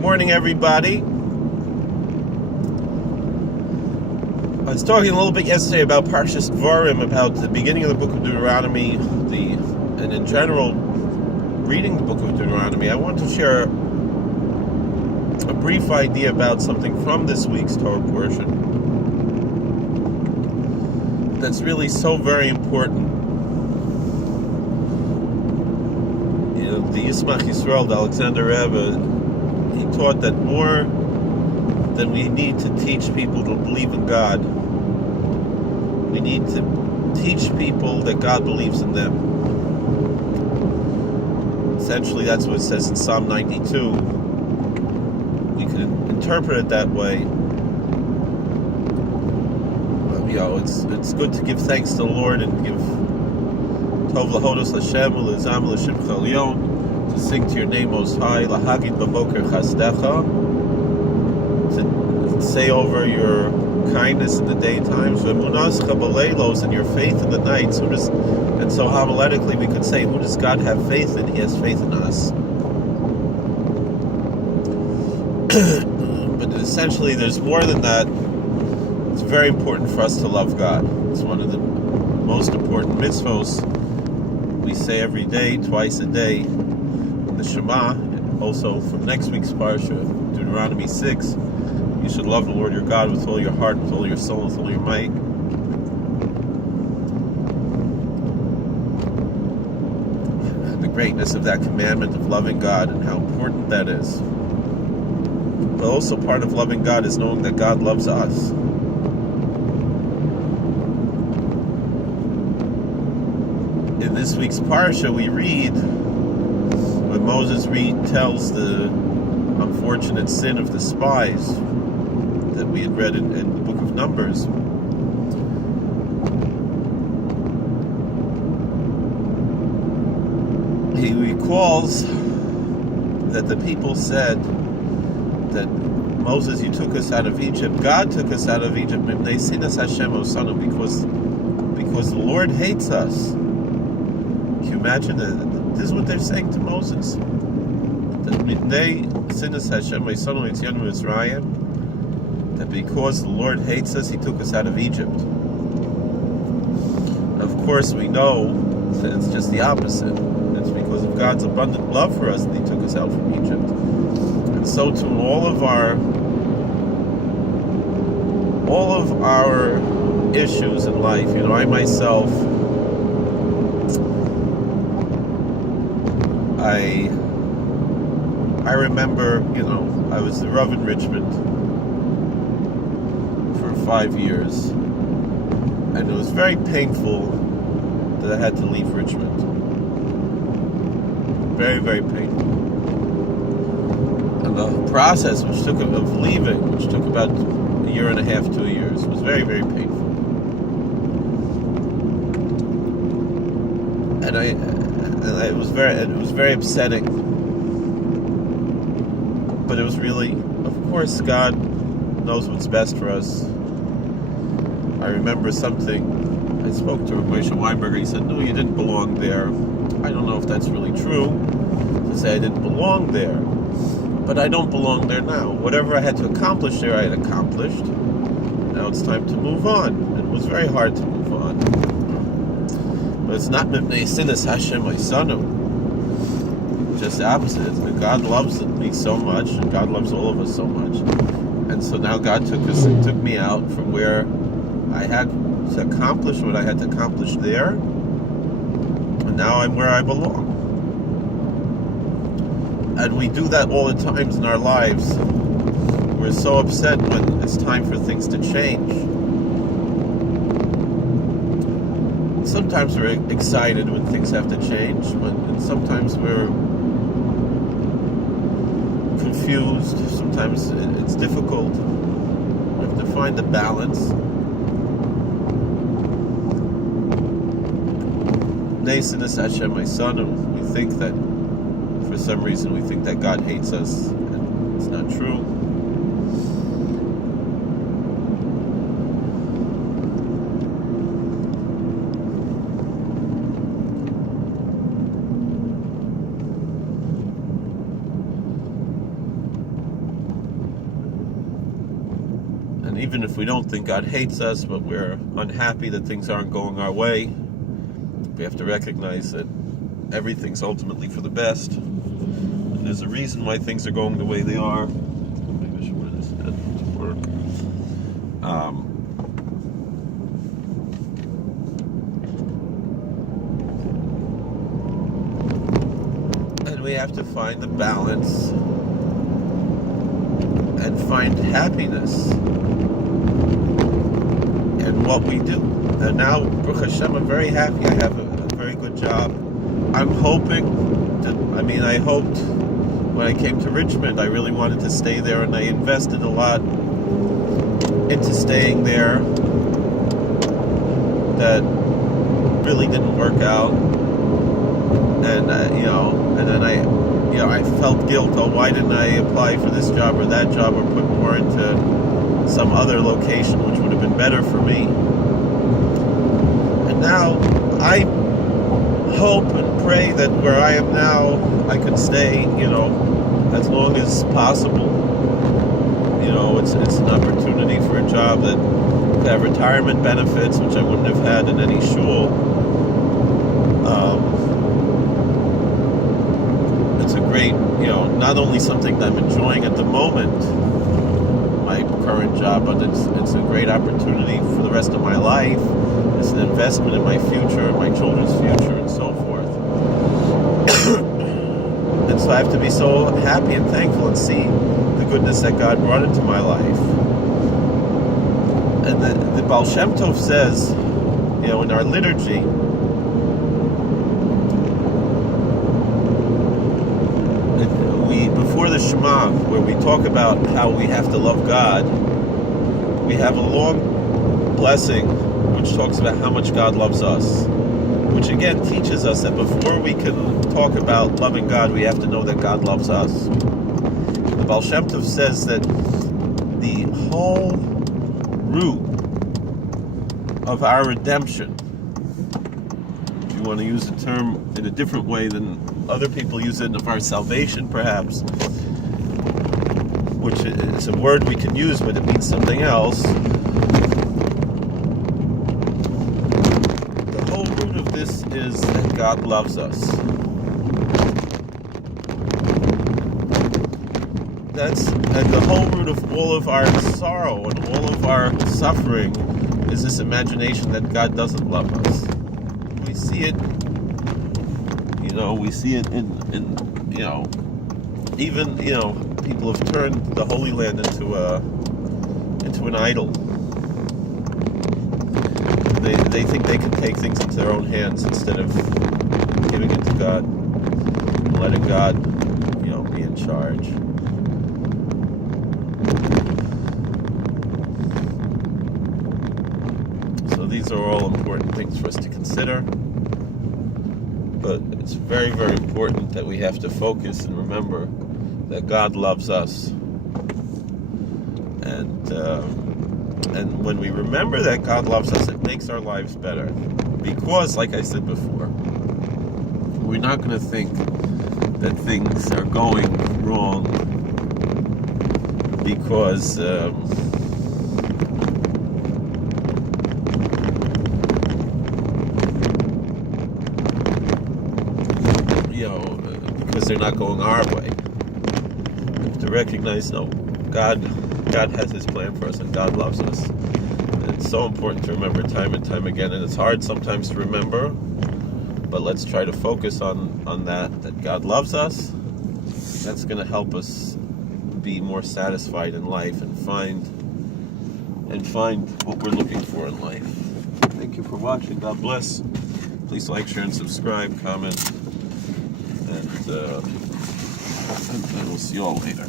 Morning, everybody. I was talking a little bit yesterday about Parshas Devarim, about the beginning of the book of Deuteronomy, and in general, reading the book of Deuteronomy. I want to share a brief idea about something from this week's Torah portion that's really so very important. The Yismach Yisrael, the Alexander Rebbe, he taught that more than we need to teach people to believe in God, we need to teach people that God believes in them. Essentially, that's what it says in Psalm 92. We can interpret it that way. It's good to give thanks to the Lord and give Tov Lahodos Hashem Ulizam L'Shimcha Elyon, to sing to your name Most High, Lahagid Baboker Chasdecha, to say over your kindness in the daytimes, V'munascha B'leilos, and your faith in the nights. And so homiletically we could say, who does God have faith in? He has faith in us. But essentially there's more than that. It's very important for us to love God. It's one of the most important mitzvos we say every day, twice a day. The Shema, also from next week's Parsha, Deuteronomy 6, you should love the Lord your God with all your heart, with all your soul, with all your might. And the greatness of that commandment of loving God and how important that is. But also part of loving God is knowing that God loves us. In this week's Parsha, we read when Moses tells the unfortunate sin of the spies that we had read in the book of Numbers. He recalls that the people said that Moses, you took us out of Egypt. God took us out of Egypt because the Lord hates us. Can you imagine that? This is what they're saying to Moses. That because the Lord hates us, He took us out of Egypt. Of course, we know that it's just the opposite. It's because of God's abundant love for us that He took us out from Egypt. And so to all of our issues in life, I myself, I remember, I was the Rav in Richmond for 5 years, and it was very painful that I had to leave Richmond. Very, very painful. And the process of leaving, which took about a year and a half, 2 years, was very, very painful. And it was very upsetting. But it was really, of course, God knows what's best for us. I remember something, I spoke to Moshe Weinberger, he said, no, you didn't belong there. I don't know if that's really true, to say I didn't belong there. But I don't belong there now. Whatever I had to accomplish there, I had accomplished. Now it's time to move on. And it was very hard to move on. But it's not Mipnei Sinas Hashem Oisanu. Just the opposite. It's that God loves me so much, and God loves all of us so much. And so now God took me out from where I had to accomplish what I had to accomplish there, and now I'm where I belong. And we do that all the times in our lives. We're so upset when it's time for things to change. Sometimes we're excited when things have to change, and sometimes we're confused. Sometimes it's difficult. We have to find the balance. Nesinas Hashem, my son, we think that for some reason we think that God hates us, and it's not true. even if we don't think God hates us, but we're unhappy that things aren't going our way, we have to recognize that everything's ultimately for the best. And there's a reason why things are going the way they are. Maybe I should wear this to work. And we have to find the balance and find happiness in what we do. And now, Baruch Hashem, I'm very happy. I have a very good job. I'm hoping I hoped when I came to Richmond, I really wanted to stay there, and I invested a lot into staying there. That really didn't work out. And, and then I felt guilt. Oh, why didn't I apply for this job or that job, or put more into some other location which would have been better for me? And now I hope and pray that where I am now, I could stay, as long as possible. It's an opportunity for a job that could have retirement benefits, which I wouldn't have had in any shul. It's a great, not only something that I'm enjoying at the moment, my current job, but it's a great opportunity for the rest of my life. It's an investment in my future, my children's future, and so forth. And so I have to be so happy and thankful and see the goodness that God brought into my life. And the Baal Shem Tov says, in our liturgy, before the Shema, where we talk about how we have to love God, we have a long blessing which talks about how much God loves us, which again teaches us that before we can talk about loving God, we have to know that God loves us. The Baal Shem Tov says that the whole root of our redemption, if you want to use the term in a different way than other people use it, of our salvation perhaps, which is a word we can use, but it means something else. The whole root of this is that God loves us. And the whole root of all of our sorrow and all of our suffering is this imagination that God doesn't love us. We see it, we see it in even, people have turned the Holy Land into an idol. They think they can take things into their own hands instead of giving it to God and letting God, be in charge. So these are all important things for us to consider. But it's very, very important that we have to focus and remember that God loves us. And when we remember that God loves us, it makes our lives better. Because, like I said before, we're not going to think that things are going wrong because because they're not going our way. We have to recognize, no, God has His plan for us, and God loves us. And it's so important to remember time and time again, and it's hard sometimes to remember, but let's try to focus on that God loves us. That's going to help us be more satisfied in life and find what we're looking for in life. Thank you for watching. God bless. Please like, share, and subscribe, comment, and we'll see you all later.